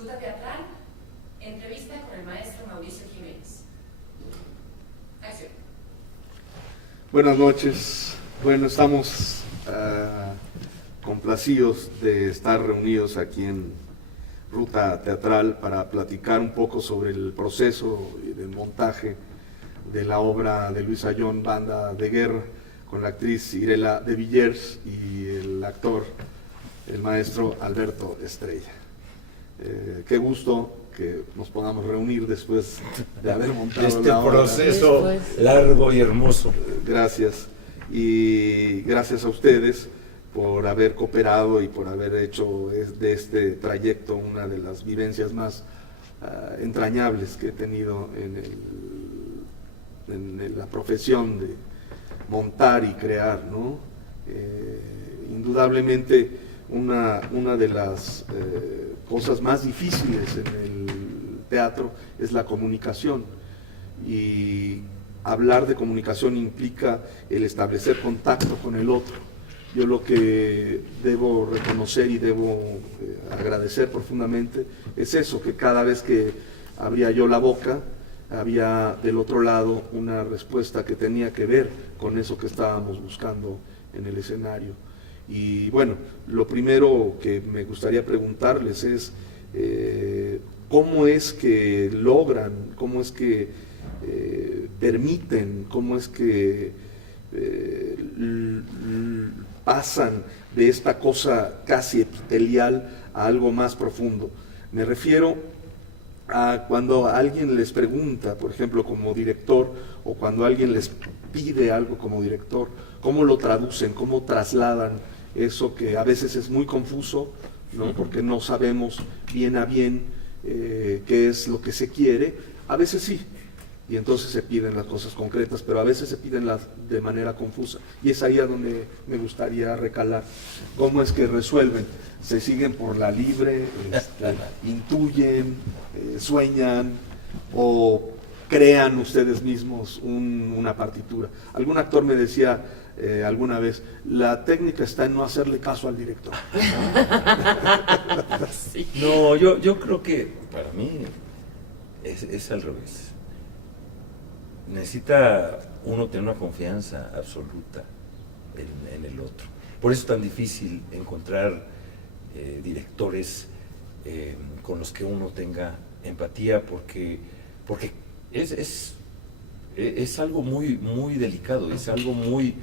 Ruta Teatral, entrevista con el maestro Mauricio Jiménez. Acción. Buenas noches. Bueno, estamos complacidos de estar reunidos aquí en Ruta Teatral para platicar un poco sobre el proceso y del montaje de la obra de Luis Ayllón, Banda de Guerra, con la actriz Irela de Villers y el actor, el maestro Alberto Estrella. Qué gusto que nos podamos reunir después de haber montado este proceso largo y hermoso. Gracias, y gracias a ustedes por haber cooperado y por haber hecho de este trayecto una de las vivencias más entrañables que he tenido en la profesión de montar y crear, ¿no? Indudablemente una de las cosas más difíciles en el teatro es la comunicación, y hablar de comunicación implica el establecer contacto con el otro. Yo lo que debo reconocer y debo agradecer profundamente es eso, que cada vez que abría yo la boca, había del otro lado una respuesta que tenía que ver con eso que estábamos buscando en el escenario. Y bueno, lo primero que me gustaría preguntarles es cómo es que logran, cómo es que permiten, cómo es que pasan de esta cosa casi epitelial a algo más profundo. Me refiero a cuando alguien les pregunta, por ejemplo, como director, o cuando alguien les pide algo como director, cómo lo traducen, cómo trasladan eso que a veces es muy confuso, ¿no? Porque no sabemos bien a bien qué es lo que se quiere. A veces sí, y entonces se piden las cosas concretas, pero a veces se piden de manera confusa, y es ahí a donde me gustaría recalar. ¿Cómo es que resuelven? ¿Se siguen por la libre, intuyen, sueñan, o crean ustedes mismos una partitura? Algún actor me decía alguna vez, la técnica está en no hacerle caso al director. Sí. No, yo creo que para mí es al revés. Necesita uno tener una confianza absoluta en el otro. Por eso es tan difícil encontrar directores con los que uno tenga empatía, porque es algo muy delicado, es algo muy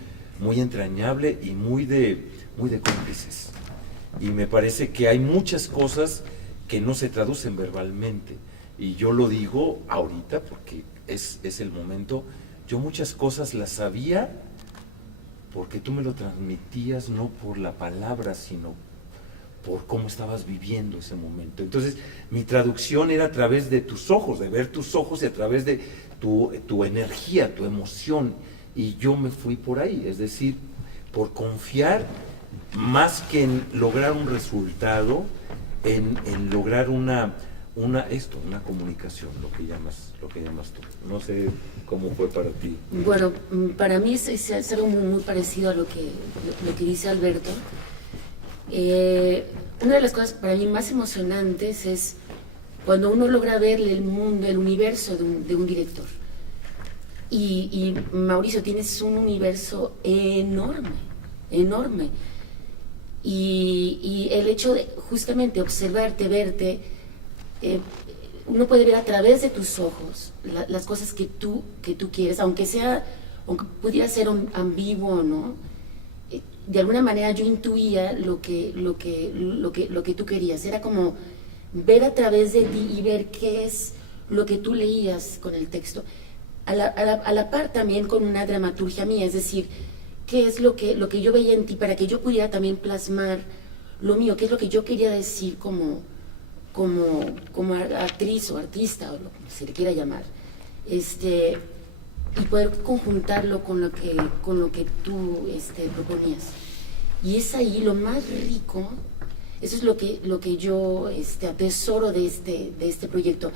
entrañable y muy de cómplices. Y me parece que hay muchas cosas que no se traducen verbalmente, y yo lo digo ahorita porque es el momento. Yo muchas cosas las sabía porque tú me lo transmitías, no por la palabra, sino por cómo estabas viviendo ese momento. Entonces, mi traducción era a través de tus ojos, de ver tus ojos, y a través de tu energía, tu emoción. Y yo me fui por ahí, es decir, por confiar más que en lograr un resultado, en lograr una comunicación, lo que llamas tú. No sé cómo fue para ti. Bueno, para mí es algo muy parecido a lo que dice Alberto. Una de las cosas para mí más emocionantes es cuando uno logra ver el mundo, el universo de un director. Y Mauricio, tienes un universo enorme. Y el hecho de justamente observarte, verte, uno puede ver a través de tus ojos las cosas que tú quieres, aunque pudiera ser ambiguo o no. De alguna manera yo intuía lo que tú querías. Era como ver a través de ti y ver qué es lo que tú leías con el texto, a la par también con una dramaturgia mía, es decir, qué es lo que yo veía en ti para que yo pudiera también plasmar lo mío, qué es lo que yo quería decir como actriz o artista, o lo que se le quiera llamar, y poder conjuntarlo con lo que tú proponías. Y es ahí lo más rico. Eso es lo que yo atesoro de este proyecto,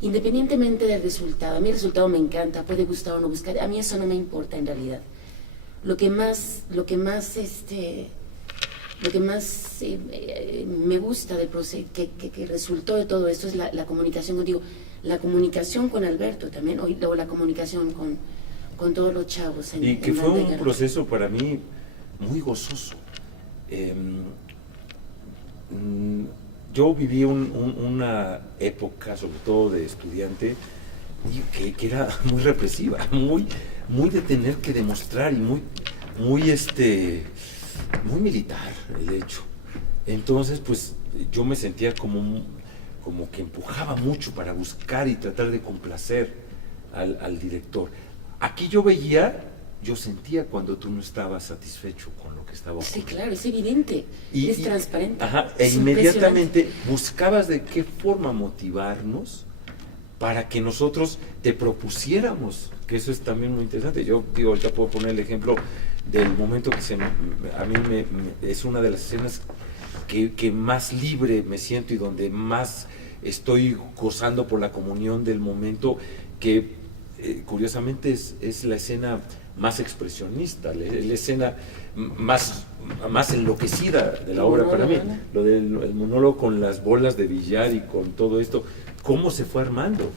independientemente del resultado. A mí el resultado me encanta, puede gustar o no gustar, a mí eso no me importa en realidad. Lo que más me gusta del proceso, que resultó de todo esto es la comunicación contigo, la comunicación con Alberto también, o la comunicación con todos los chavos. Y que en fue un Bandeguerra. proceso para mí muy gozoso. Yo viví una época, sobre todo de estudiante, que era muy represiva, muy de tener que demostrar y muy militar el hecho. Entonces, pues yo me sentía como que empujaba mucho para buscar y tratar de complacer al director. Aquí yo sentía cuando tú no estabas satisfecho con lo que estaba ocurriendo. Sí, claro, es evidente, es transparente. Ajá, Es inmediatamente buscabas de qué forma motivarnos para que nosotros te propusiéramos, que eso es también muy interesante. Yo digo, ahorita puedo poner el ejemplo del momento que a mí es una de las escenas que más libre me siento y donde más estoy gozando por la comunión del momento, que curiosamente es la escena más expresionista, la escena más enloquecida de la obra para mí. Lo del monólogo con las bolas de billar y con todo esto, cómo se fue armando.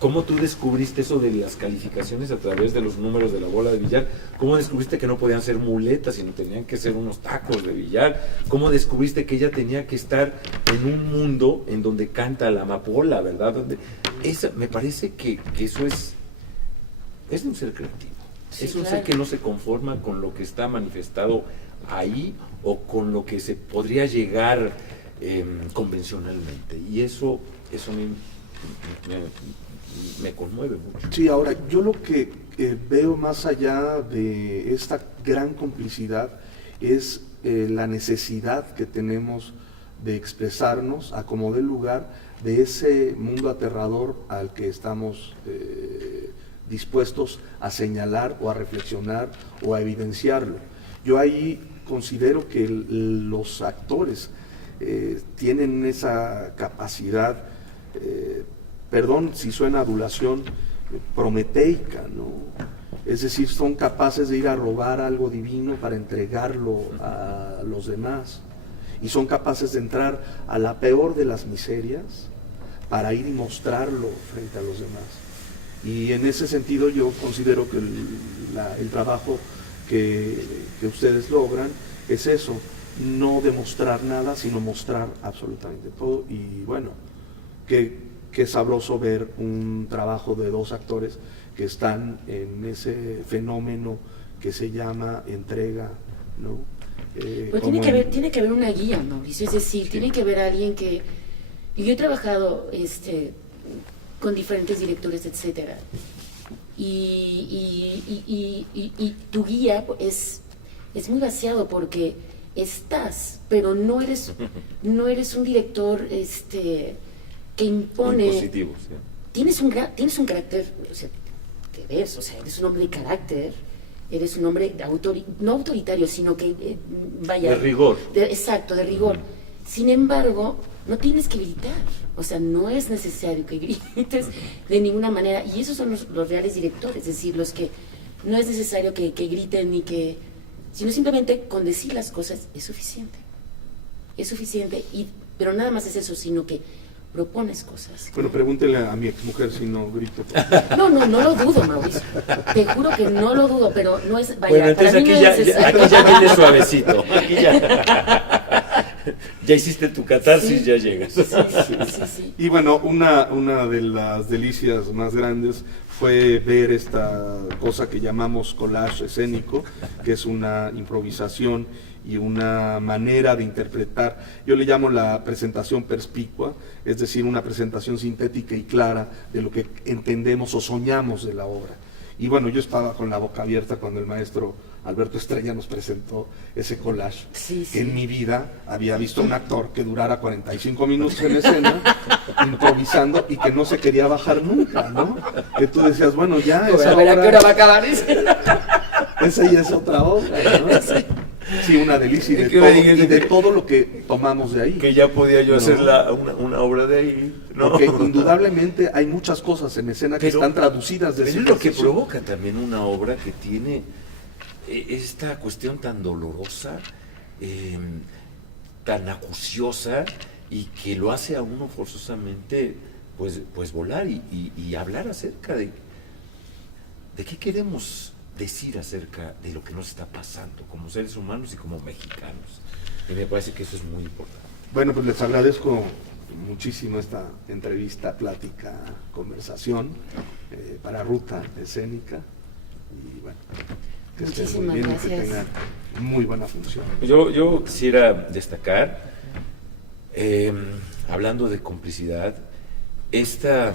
¿Cómo tú descubriste eso de las calificaciones a través de los números de la bola de billar? ¿Cómo descubriste que no podían ser muletas, sino tenían que ser unos tacos de billar? ¿Cómo descubriste que ella tenía que estar en un mundo en donde canta la amapola, verdad? Me parece que eso es de un ser creativo. Sí, es un claro. ser que no se conforma con lo que está manifestado ahí o con lo que se podría llegar convencionalmente. Y eso me conmueve mucho. Sí, ahora, yo lo que veo más allá de esta gran complicidad es la necesidad que tenemos de expresarnos a como dé lugar de ese mundo aterrador al que estamos dispuestos a señalar o a reflexionar o a evidenciarlo. Yo ahí considero que los actores tienen esa capacidad, perdón si suena adulación, prometeica, ¿no? Es decir, son capaces de ir a robar algo divino para entregarlo a los demás, y son capaces de entrar a la peor de las miserias para ir y mostrarlo frente a los demás. Y en ese sentido yo considero que el trabajo que ustedes logran es eso, no demostrar nada, sino mostrar absolutamente todo. Y bueno, qué sabroso ver un trabajo de dos actores que están en ese fenómeno que se llama entrega, ¿no? Pero tiene que haber una guía, Mauricio, es decir, Sí. tiene que haber alguien que... Y yo he trabajado con diferentes directores, etcétera, y tu guía es muy vaciado porque estás, pero no eres un director que impone. Positivo, sí. Tienes un carácter, o sea, te ves, o sea, eres un hombre de carácter, eres un hombre no autoritario, sino que vaya... De rigor. Exacto, de rigor. Sin embargo, no tienes que gritar, o sea, no es necesario que grites de ninguna manera, y esos son los reales directores, es decir, los que no es necesario que griten ni que, sino simplemente con decir las cosas es suficiente, pero nada más es eso, sino que propones cosas. Bueno, pregúntele a mi exmujer si no grito. No lo dudo, Mauricio, te juro que no lo dudo, pero no es, vaya, Bueno, entonces para mí aquí no es necesario. ya viene suavecito. Aquí ya hiciste tu catarsis, Sí. ya llegas. Sí. Y bueno, una de las delicias más grandes fue ver esta cosa que llamamos collage escénico, que es una improvisación y una manera de interpretar. Yo le llamo la presentación perspicua, es decir, una presentación sintética y clara de lo que entendemos o soñamos de la obra. Y bueno, yo estaba con la boca abierta cuando el maestro Alberto Estrella nos presentó ese collage, Sí. que en mi vida había visto a un actor que durara 45 minutos en escena, improvisando, y que no se quería bajar nunca, ¿no? Que tú decías, bueno, ya esa A ver, ¿a qué obra, hora va a acabar? esa ya es otra obra, ¿no? Sí, una delicia, y Es que me dijiste y de que- todo lo que tomamos de ahí. Que ya podía yo No. hacer una obra de ahí, ¿no? Porque indudablemente hay muchas cosas en escena que Pero- están traducidas de Pero ese es lo que ejercicio. provoca también una obra que tiene esta cuestión tan dolorosa tan acuciosa y que lo hace a uno forzosamente pues volar y hablar acerca de qué queremos decir acerca de lo que nos está pasando como seres humanos y como mexicanos. Y me parece que eso es muy importante. Bueno, pues les agradezco muchísimo esta entrevista, plática, conversación para Ruta Escénica. Y bueno, que estén muy bien y que tengan muy buena función. Yo quisiera destacar, hablando de complicidad, esta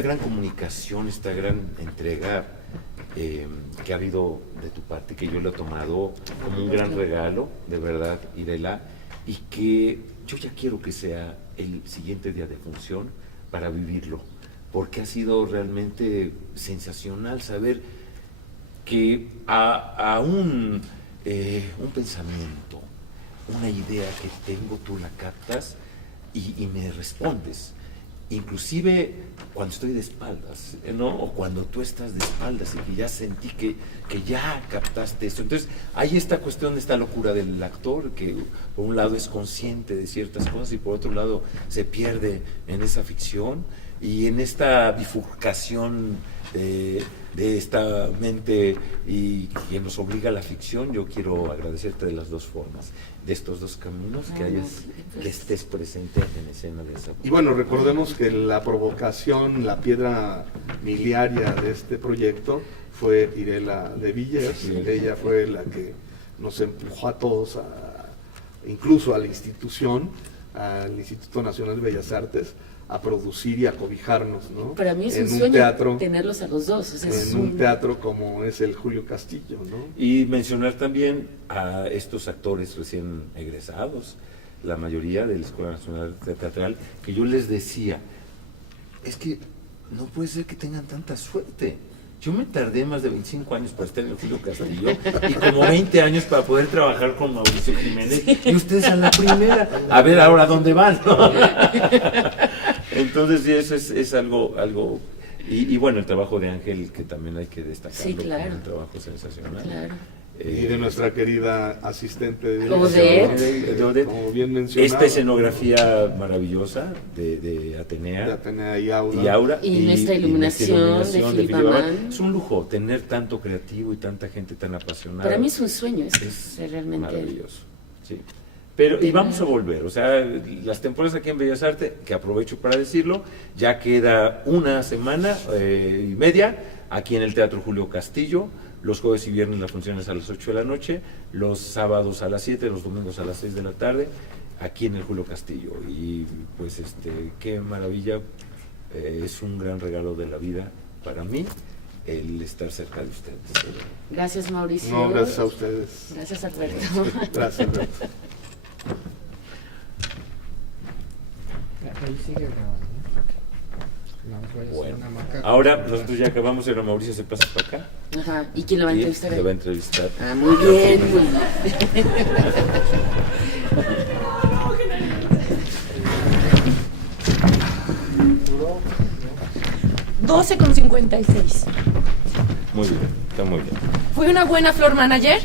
gran comunicación, esta gran entrega que ha habido de tu parte, que yo lo he tomado como un gran regalo, de verdad, Irela, y que yo ya quiero que sea el siguiente día de función para vivirlo, porque ha sido realmente sensacional saber que a un pensamiento, una idea que tengo, tú la captas y me respondes. Inclusive cuando estoy de espaldas, ¿no? O cuando tú estás de espaldas y que ya sentí que ya captaste esto. Entonces hay esta cuestión, esta locura del actor, que por un lado es consciente de ciertas cosas y por otro lado se pierde en esa ficción y en esta bifurcación de esta mente y que nos obliga a la ficción. Yo quiero agradecerte de las dos formas, de estos dos caminos, que estés presente en escena de esa. Y bueno, recordemos que la provocación, la piedra miliaria de este proyecto fue Irela de Villers. Sí. Ella fue la que nos empujó a todos, incluso a la institución, al Instituto Nacional de Bellas Artes, a producir y a cobijarnos, ¿no? Para mí es en un sueño teatro, tenerlos a los dos. O sea, en un teatro como es el Julio Castillo, ¿no? Y mencionar también a estos actores recién egresados, la mayoría de la Escuela Nacional Teatral, que yo les decía, es que no puede ser que tengan tanta suerte. Yo me tardé más de 25 años para estar en el Julio Castillo y como 20 años para poder trabajar con Mauricio Jiménez, y ustedes a la primera, a ver ahora dónde van, ¿no? Entonces sí, eso es algo y bueno, el trabajo de Ángel, que también hay que destacarlo, sí, claro, como un trabajo sensacional. Claro. Y de nuestra querida asistente de Odette, como bien mencionaba. Esta escenografía maravillosa de Atenea. De Atenea y Aura. Y nuestra iluminación de Filipe Amán. Es un lujo tener tanto creativo y tanta gente tan apasionada. Para mí es un sueño, es realmente maravilloso. Sí. Pero, y vamos a volver, o sea, las temporadas aquí en Bellas Artes, que aprovecho para decirlo, ya queda una semana y media aquí en el Teatro Julio Castillo. Los jueves y viernes las funciones a las 8 de la noche, los sábados a las 7, los domingos a las 6 de la tarde, aquí en el Julio Castillo. Y pues qué maravilla, es un gran regalo de la vida para mí el estar cerca de ustedes. Gracias, Mauricio. No, gracias a ustedes. Gracias, Alberto. Gracias, Alberto. Ahí sigue grabando. Bueno, ahora nosotros ya acabamos, ahora Mauricio se pasa para acá. Ajá, ¿y quién lo va a entrevistar? Le va a entrevistar. Ah, muy bien, muy bien. 12,56. Muy bien, está muy bien. ¿Fui una buena floor manager?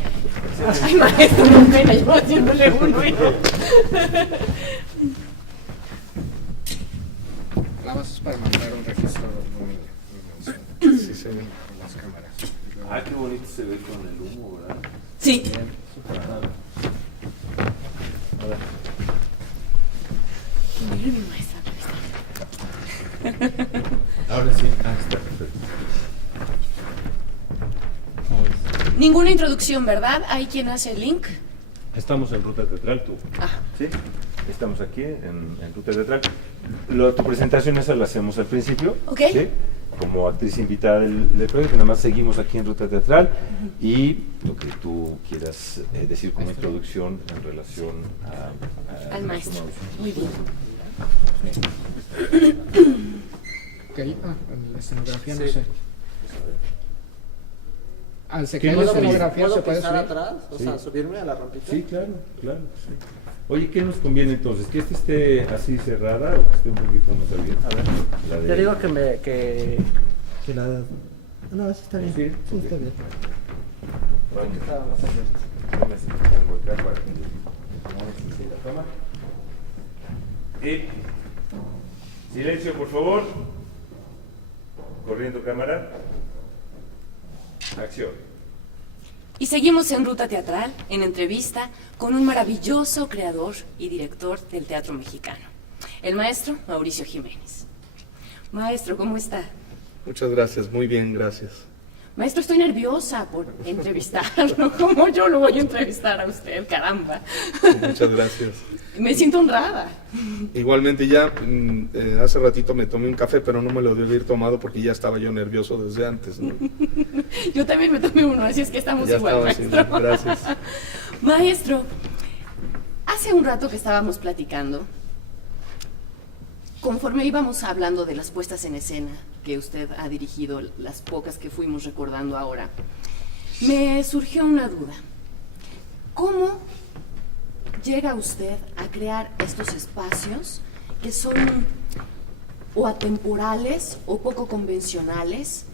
Ay, maestro, no pena, yo haciéndole uno. Nada más es para mandar un registro Sí, señor. con las cámaras. Ah, qué bonito se ve con el humo, ¿verdad? Sí. Bien, súper nada. Mira mi maestra. Ahora sí. Ah, está perfecto. Ninguna introducción, ¿verdad? ¿Hay quien hace el link? Estamos en Ruta Teatral, tú. Ah. ¿Sí? Estamos aquí en Ruta Teatral. Tu presentación esa la hacemos al principio. Ok. ¿Sí? Como actriz invitada del proyecto, nada más seguimos aquí en Ruta Teatral y lo que tú quieras decir como introducción en relación Al maestro. Muy bien. Ok, en la escenografía no sé. Al ¿Qué secreto de nos escenografía ¿Puedo se puede pisar subir. atrás? O sea, subirme a la rampita. Sí, claro, claro. Sí. Oye, ¿qué nos conviene entonces? ¿Que esté así cerrada o que esté un poquito más abierta? A ver, La de- te digo que la... No, sí está bien. Sí, Sí, está bien. Bueno. Que estaba más abierta. Déjame si me pongo acá para que tomamos así la toma. Y silencio, por favor. Corriendo cámara. Acción. Y seguimos en Ruta Teatral, en entrevista con un maravilloso creador y director del teatro mexicano, el maestro Mauricio Jiménez. Maestro, ¿cómo está? Muchas gracias, muy bien, gracias. Maestro, estoy nerviosa por entrevistarlo. ¿Cómo yo lo voy a entrevistar a usted? Caramba. Muchas gracias. Me siento honrada. Igualmente ya, hace ratito me tomé un café, pero no me lo debí haber tomado porque ya estaba yo nervioso desde antes, ¿no? Yo también me tomé uno, así es que estamos Ya igual, estaba, maestro. sí, gracias. Maestro, hace un rato que estábamos platicando, conforme íbamos hablando de las puestas en escena que usted ha dirigido, las pocas que fuimos recordando ahora, me surgió una duda. ¿Cómo llega usted a crear estos espacios que son o atemporales o poco convencionales,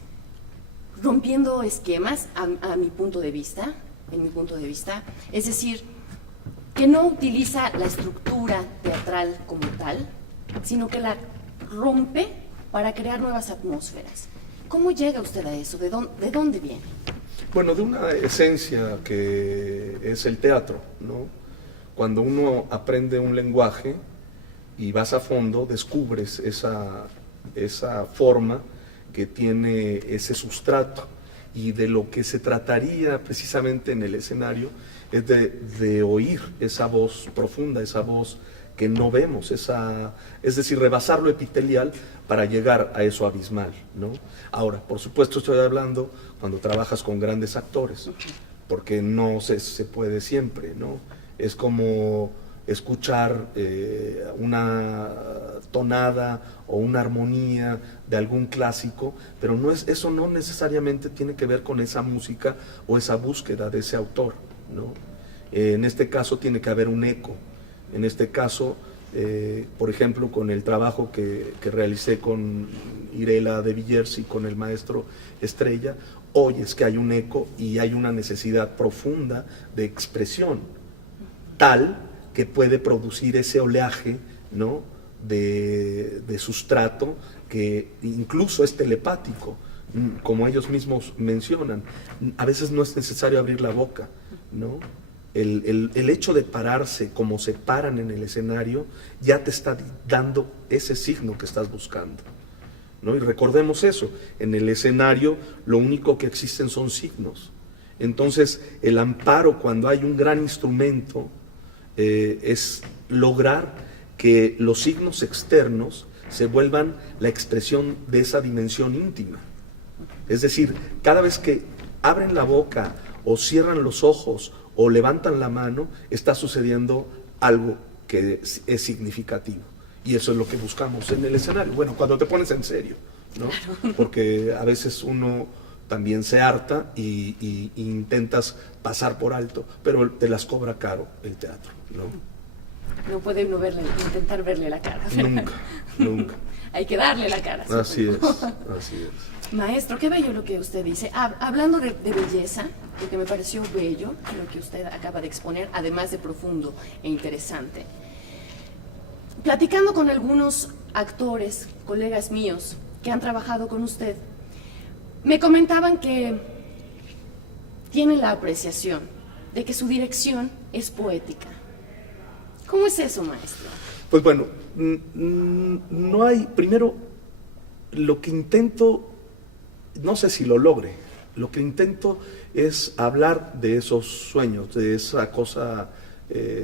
rompiendo esquemas a mi punto de vista, en mi punto de vista, es decir, que no utiliza la estructura teatral como tal, sino que la rompe para crear nuevas atmósferas? ¿Cómo llega usted a eso? ¿De dónde viene? Bueno, de una esencia que es el teatro, ¿no? Cuando uno aprende un lenguaje y vas a fondo, descubres esa forma que tiene ese sustrato, y de lo que se trataría precisamente en el escenario es de oír esa voz profunda, esa voz que no vemos, es decir, rebasar lo epitelial para llegar a eso abismal, ¿no? Ahora, por supuesto estoy hablando cuando trabajas con grandes actores, porque no se puede siempre, ¿no? Es como escuchar una tonada o una armonía de algún clásico, pero eso no necesariamente tiene que ver con esa música o esa búsqueda de ese autor, ¿no? En este caso tiene que haber un eco. En este caso, por ejemplo, con el trabajo que realicé con Irela de Villers y con el maestro Estrella, oyes que hay un eco y hay una necesidad profunda de expresión, tal que puede producir ese oleaje, ¿no?, de sustrato que incluso es telepático, como ellos mismos mencionan. A veces no es necesario abrir la boca, ¿no? El hecho de pararse como se paran en el escenario ya te está dando ese signo que estás buscando, ¿no? Y recordemos eso, en el escenario lo único que existen son signos. Entonces el amparo, cuando hay un gran instrumento, es lograr que los signos externos se vuelvan la expresión de esa dimensión íntima. Es decir, cada vez que abren la boca o cierran los ojos o levantan la mano, está sucediendo algo que es significativo. Y eso es lo que buscamos en el escenario. Bueno, cuando te pones en serio, ¿no? Porque a veces uno también se harta y intentas pasar por alto, pero te las cobra caro el teatro, ¿no? No puede uno intentar verle la cara. Nunca, nunca. Hay que darle la cara. Así es, así es. Maestro, qué bello lo que usted dice. Hablando de belleza, lo que me pareció bello, lo que usted acaba de exponer, además de profundo e interesante. Platicando con algunos actores, colegas míos, que han trabajado con usted, me comentaban que tienen la apreciación de que su dirección es poética. ¿Cómo es eso, maestro? Pues bueno, no hay, primero, lo que intento, no sé si lo logre, lo que intento es hablar de esos sueños, de esa cosa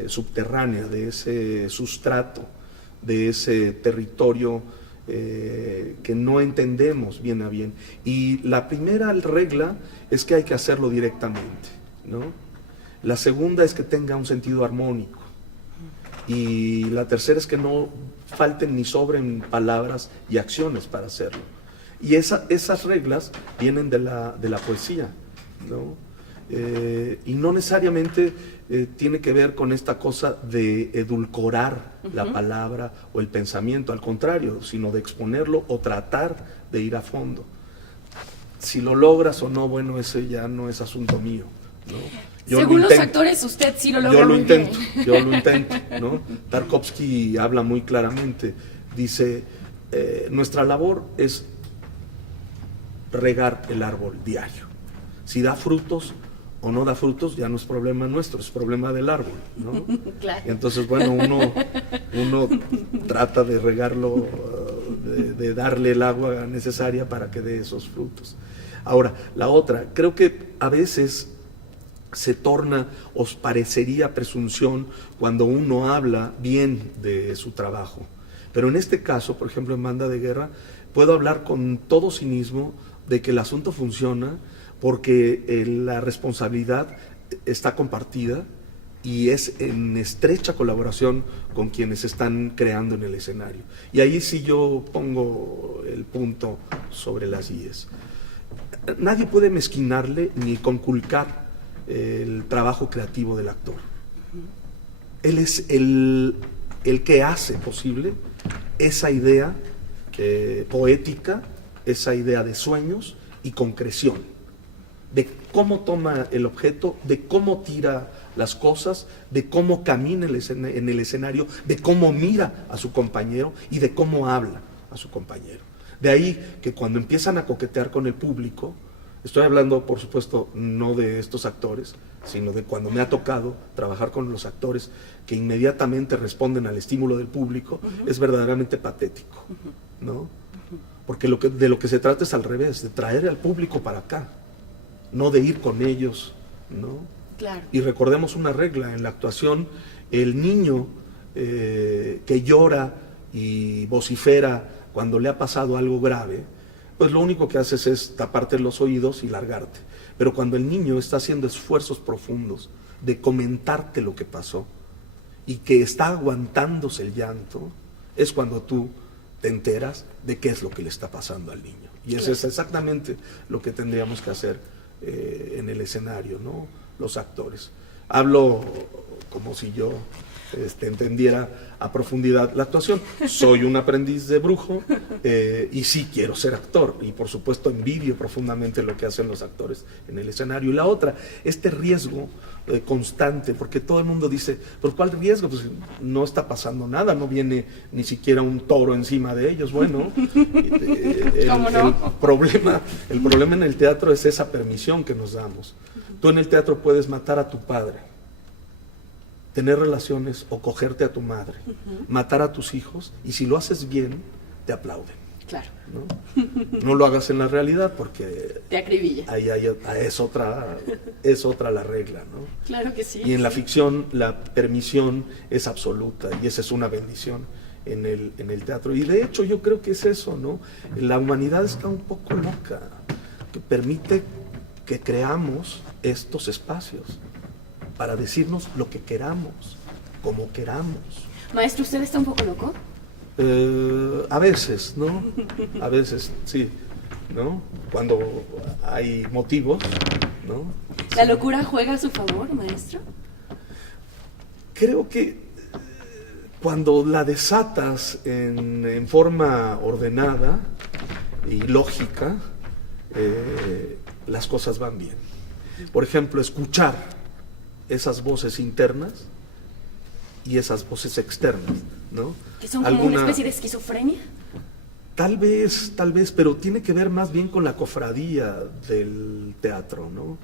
subterránea, de ese sustrato, de ese territorio que no entendemos bien a bien. Y la primera regla es que hay que hacerlo directamente, ¿no? La segunda es que tenga un sentido armónico. Y la tercera es que no falten ni sobren palabras y acciones para hacerlo. Y esas reglas vienen de la poesía, ¿no? Y no necesariamente tiene que ver con esta cosa de edulcorar la palabra o el pensamiento, al contrario, sino de exponerlo o tratar de ir a fondo. Si lo logras o no, bueno, ese ya no es asunto mío, ¿no? Según los actores, usted sí lo logra Yo lo muy intento, bien. yo lo intento, ¿no? Tarkovsky habla muy claramente, dice, nuestra labor es regar el árbol diario. Si da frutos o no da frutos, ya no es problema nuestro, es problema del árbol, ¿no? Claro. Entonces, bueno, uno trata de regarlo, de darle el agua necesaria para que dé esos frutos. Ahora, la otra, creo que a veces se torna, os parecería presunción cuando uno habla bien de su trabajo. Pero en este caso, por ejemplo, en Banda de Guerra, puedo hablar con todo cinismo de que el asunto funciona porque la responsabilidad está compartida y es en estrecha colaboración con quienes están creando en el escenario. Y ahí sí yo pongo el punto sobre las IES. Nadie puede mezquinarle ni conculcar el trabajo creativo del actor. Él es el que hace posible esa idea poética, esa idea de sueños y concreción, de cómo toma el objeto, de cómo tira las cosas, de cómo camina en el escenario, de cómo mira a su compañero y de cómo habla a su compañero. De ahí que cuando empiezan a coquetear con el público, estoy hablando, por supuesto, no de estos actores, sino de cuando me ha tocado trabajar con los actores que inmediatamente responden al estímulo del público, es verdaderamente patético, ¿no? Porque de lo que se trata es al revés, de traer al público para acá, no de ir con ellos, ¿no? Claro. Y recordemos una regla en la actuación: el niño que llora y vocifera cuando le ha pasado algo grave, pues lo único que haces es taparte los oídos y largarte. Pero cuando el niño está haciendo esfuerzos profundos de comentarte lo que pasó y que está aguantándose el llanto, es cuando tú te enteras de qué es lo que le está pasando al niño. Y eso es exactamente lo que tendríamos que hacer en el escenario, ¿no? Los actores. Hablo como si yo entendiera a profundidad la actuación. Soy un aprendiz de brujo y sí quiero ser actor, y por supuesto envidio profundamente lo que hacen los actores en el escenario. Y la otra, este riesgo constante, porque todo el mundo dice, ¿pero cuál riesgo? Pues no está pasando nada, no viene ni siquiera un toro encima de ellos. Bueno, ¿Cómo no? el problema en el teatro es esa permisión que nos damos. Tú en el teatro puedes matar a tu padre, tener relaciones o cogerte a tu madre, matar a tus hijos, y si lo haces bien, te aplauden. Claro. ¿No? No lo hagas en la realidad porque Te acribilla. ahí es otra la regla, ¿no? Claro que sí. Y en la ficción la permisión es absoluta, y esa es una bendición en el teatro. Y de hecho yo creo que es eso, ¿no? La humanidad está un poco loca, que permite que creamos estos espacios para decirnos lo que queramos, como queramos. Maestro, ¿usted está un poco loco? A veces, ¿no? A veces, sí, ¿no? Cuando hay motivos, ¿no? ¿La locura juega a su favor, maestro? Creo que cuando la desatas en forma ordenada y lógica, las cosas van bien. Por ejemplo, escuchar esas voces internas y esas voces externas, ¿no? ¿Que son como una especie de esquizofrenia? Tal vez, pero tiene que ver más bien con la cofradía del teatro, ¿no?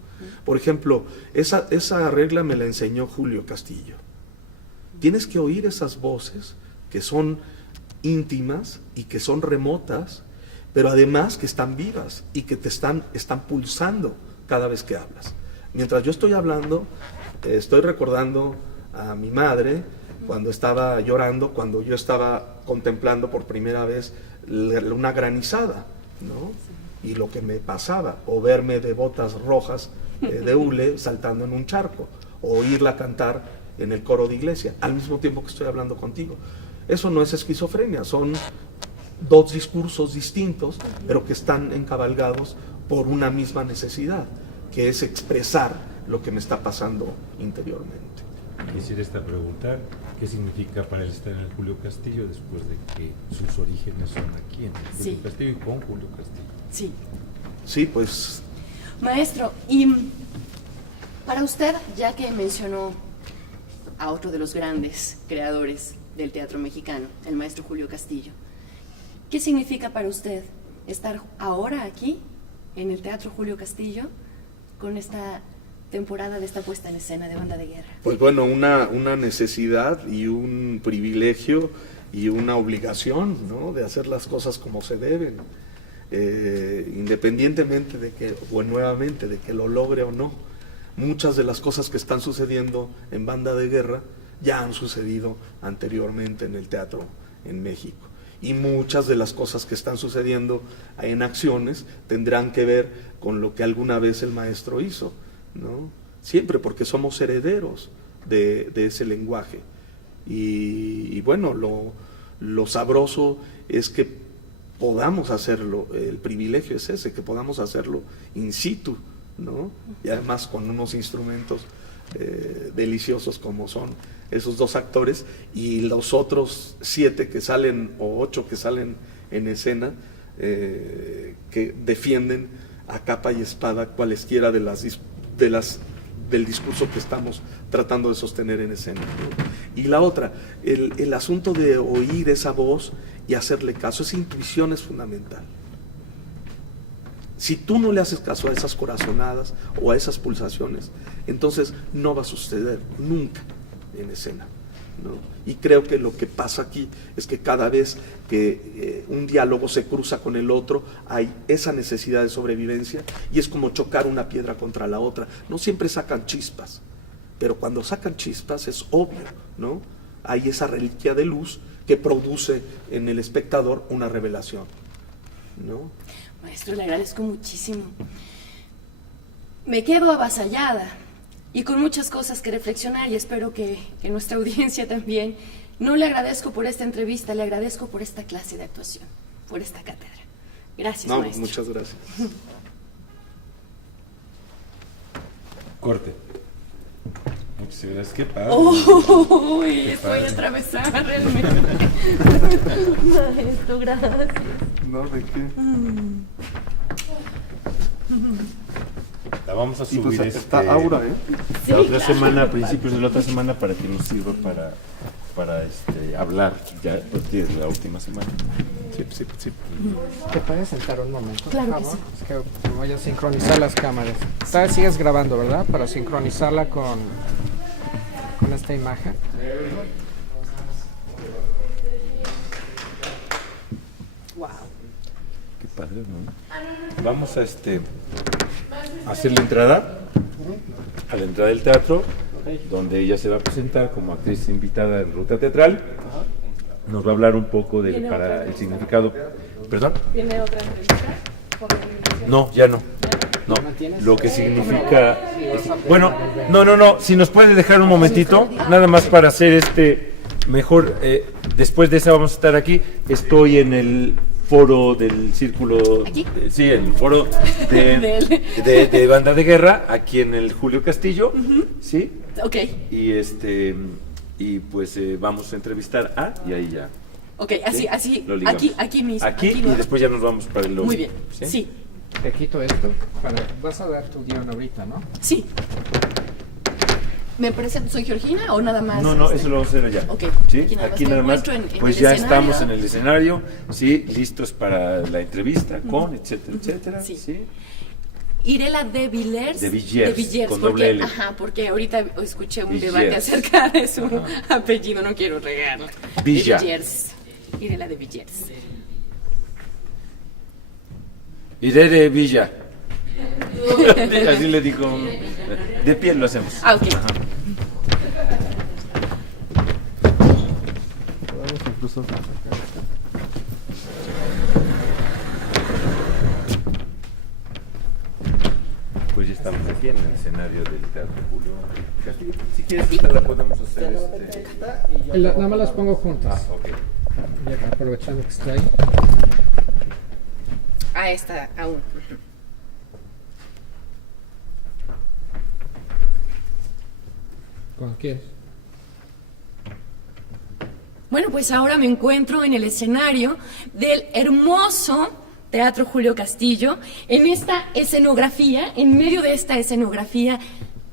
Por ejemplo, esa regla me la enseñó Julio Castillo. Tienes que oír esas voces que son íntimas y que son remotas, pero además que están vivas y que te están pulsando cada vez que hablas. Mientras yo estoy hablando, estoy recordando a mi madre cuando estaba llorando, cuando yo estaba contemplando por primera vez una granizada, ¿no? Y lo que me pasaba, o verme de botas rojas de hule saltando en un charco, o oírla cantar en el coro de iglesia, al mismo tiempo que estoy hablando contigo. Eso no es esquizofrenia, son dos discursos distintos, pero que están encabalgados por una misma necesidad, que es expresar lo que me está pasando interiormente. Quisiera preguntar, ¿qué significa para él estar en el Julio Castillo después de que sus orígenes son aquí en el Julio Castillo y con Julio Castillo? Sí. Sí, pues... Maestro, y Para usted, ya que mencionó a otro de los grandes creadores del teatro mexicano, el maestro Julio Castillo, ¿qué significa para usted estar ahora aquí, en el Teatro Julio Castillo, con esta temporada de esta puesta en escena de Banda de Guerra? Pues bueno, una necesidad y un privilegio y una obligación, ¿no?, de hacer las cosas como se deben, independientemente de que, o nuevamente, de que lo logre o no. Muchas de las cosas que están sucediendo en Banda de Guerra ya han sucedido anteriormente en el teatro en México. Y muchas de las cosas que están sucediendo en acciones tendrán que ver con lo que alguna vez el maestro hizo, ¿no? Siempre, porque somos herederos de ese lenguaje. Y bueno, lo sabroso es que podamos hacerlo, el privilegio es ese, que podamos hacerlo in situ, ¿no? Y además con unos instrumentos deliciosos como son esos dos actores y los otros 7 que salen, o 8 que salen en escena, que defienden a capa y espada cualesquiera del discurso que estamos tratando de sostener en escena, ¿no? Y la otra, el asunto de oír esa voz y hacerle caso, esa intuición es fundamental. Si tú no le haces caso a esas corazonadas o a esas pulsaciones, entonces no va a suceder nunca en escena, ¿no? Y creo que lo que pasa aquí es que cada vez que un diálogo se cruza con el otro, hay esa necesidad de sobrevivencia y es como chocar una piedra contra la otra. No siempre sacan chispas, pero cuando sacan chispas es obvio, ¿no? Hay esa reliquia de luz que produce en el espectador una revelación, ¿no? Maestro, le agradezco muchísimo. Me quedo avasallada y con muchas cosas que reflexionar y espero que nuestra audiencia también. No le agradezco por esta entrevista, le agradezco por esta clase de actuación, por esta cátedra. Gracias, No, maestro. muchas gracias. Corte. Muchas gracias. Qué padre. Uy, padre. voy a atravesar realmente. Maestro, gracias. No, ¿de qué? La vamos a Y pues subir está Aura, ¿eh? la otra semana, a principios de la otra semana, para que nos sirva para hablar ya a partir de la última semana. Sí. ¿Te puedes sentar un momento, Claro por que favor? Es que voy a sincronizar las cámaras. Sigues grabando, ¿verdad? Para sincronizarla con esta imagen. Wow. Qué padre, ¿no? Vamos a hacer la entrada, a la entrada del teatro, donde ella se va a presentar como actriz invitada en Ruta Teatral. Nos va a hablar un poco para el significado. ¿Perdón? ¿Viene otra entrevista? No, ya no. No, lo que significa... Bueno, no, si nos puede dejar un momentito, nada más para hacer mejor, después de esa vamos a estar aquí. Estoy en el foro del círculo... ¿Aquí? Sí, en el foro de Banda de Guerra, aquí en el Julio Castillo, ¿sí? Ok, Y pues vamos a entrevistar y ahí ya. ok, así, Lo ligamos. aquí mismo. Aquí y luego. después ya nos vamos para el logo. Muy bien, sí. Te quito esto. Vas a dar tu guión ahorita, ¿no? Sí. ¿Me presento? ¿Soy Georgina o nada más? No, eso lo vamos a hacer allá. Ok. ¿Sí? Aquí nada más me encuentro en pues el ya escenario. estamos en el escenario, sí, listos para la entrevista con, etcétera, Sí. sí. Irela de Villers. De Villers, con porque, doble L. porque ahorita escuché un Villers. debate acerca de su apellido, no quiero regarla. Villa. De Villers. Irela de Villers. Iré de Villa. Así le digo. De pie lo hacemos. Ah, ok. Ajá. Podemos incluso... Pues ya estamos aquí en el escenario del Teatro Julio Castillo. Si quieres, esta la podemos hacer. Nada más las pongo juntas. Ok. Ya, aprovechando que está ahí. Ah, esta, aún. ¿Con quién? Bueno, pues ahora me encuentro en el escenario del hermoso Teatro Julio Castillo, en esta escenografía, en medio de esta escenografía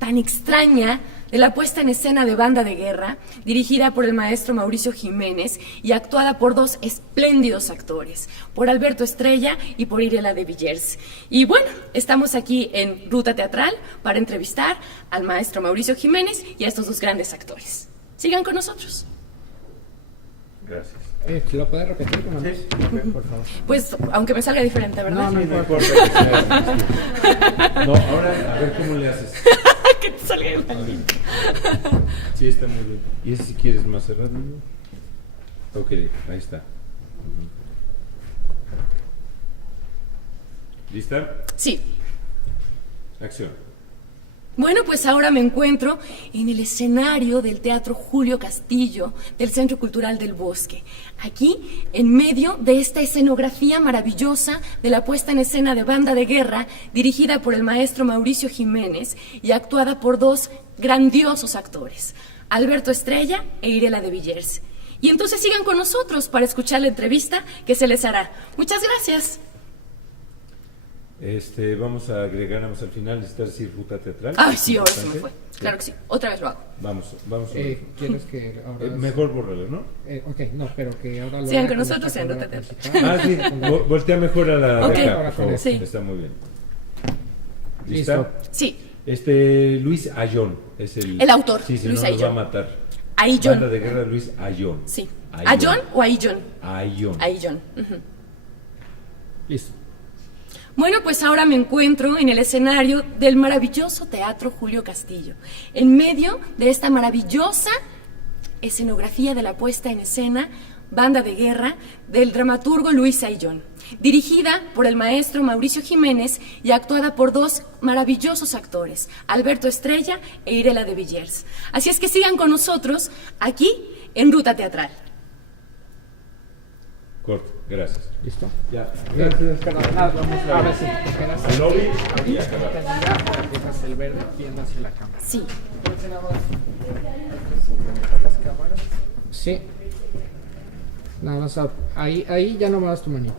tan extraña de la puesta en escena de Banda de Guerra, dirigida por el maestro Mauricio Jiménez y actuada por dos espléndidos actores, por Alberto Estrella y por Irela de Villers. Y bueno, estamos aquí en Ruta Teatral para entrevistar al maestro Mauricio Jiménez y a estos dos grandes actores. Sigan con nosotros. Gracias. ¿Lo puedes repetir? Por favor. Pues, aunque me salga diferente, ¿verdad? No No importa que sea. No, ahora a ver cómo le haces. Que te salga igual. Sí, está muy bien. ¿Y ese si quieres más cerrado? ¿No? Ok, ahí está. ¿Lista? Sí. Acción. Bueno, pues ahora me encuentro en el escenario del Teatro Julio Castillo del Centro Cultural del Bosque. Aquí, en medio de esta escenografía maravillosa de la puesta en escena de Banda de Guerra, dirigida por el maestro Mauricio Jiménez y actuada por dos grandiosos actores, Alberto Estrella e Irela de Villers. Y entonces sigan con nosotros para escuchar la entrevista que se les hará. Muchas gracias. Vamos a agregarnos al final, necesitas decir ruta teatral. Ay, sí, ahora se me fue. Sí. Claro que sí. Otra vez lo hago. Vamos. ¿Quieres que ahora... Mejor bórralo, ¿no? Ok, no, pero que ahora lo Sigan haga con nosotros esta en cámara Ruta Teatral. principal. Ah, sí, voltea mejor a la Ok. de acá, Ahora por favor. con sí. Está muy bien. Listo. Sí. Luis Ayón es El autor, Sí, si Luis no nos va a Ayllón. matar. Ayllón. Banda de Guerra Luis Ayón. Sí. Ayllón. ¿Ayllón o Ayllón? Ayón. Ayllón. Ujú. Listo. Bueno, pues ahora me encuentro en el escenario del maravilloso Teatro Julio Castillo, en medio de esta maravillosa escenografía de la puesta en escena Banda de Guerra del dramaturgo Luis Ayllón, dirigida por el maestro Mauricio Jiménez y actuada por dos maravillosos actores, Alberto Estrella e Irela de Villers. Así es que sigan con nosotros aquí en Ruta Teatral. Corto, gracias. Listo. Ya, gracias. Ahora sí. Quedas Al lobby aquí, y acabar. para que dejas el verde viendo hacia la cámara. Sí. Las cámaras. Sí. Nada más ahí ya no muevas tu manito.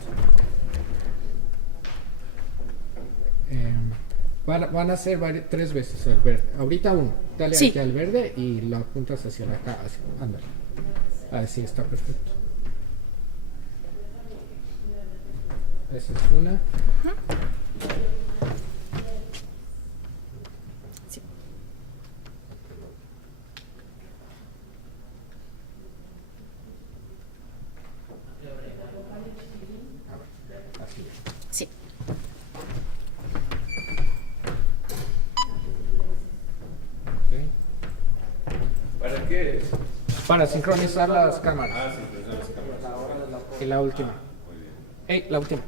Van a ser tres veces el verde. Ahorita uno. Dale Sí. aquí al verde y lo apuntas hacia la cámara. Ándale. Así está perfecto. Esa es una. Sí. Sí. ¿Para qué es? Para sincronizar las cámaras. Ah, sí, pues las cámaras. Y la última. La última.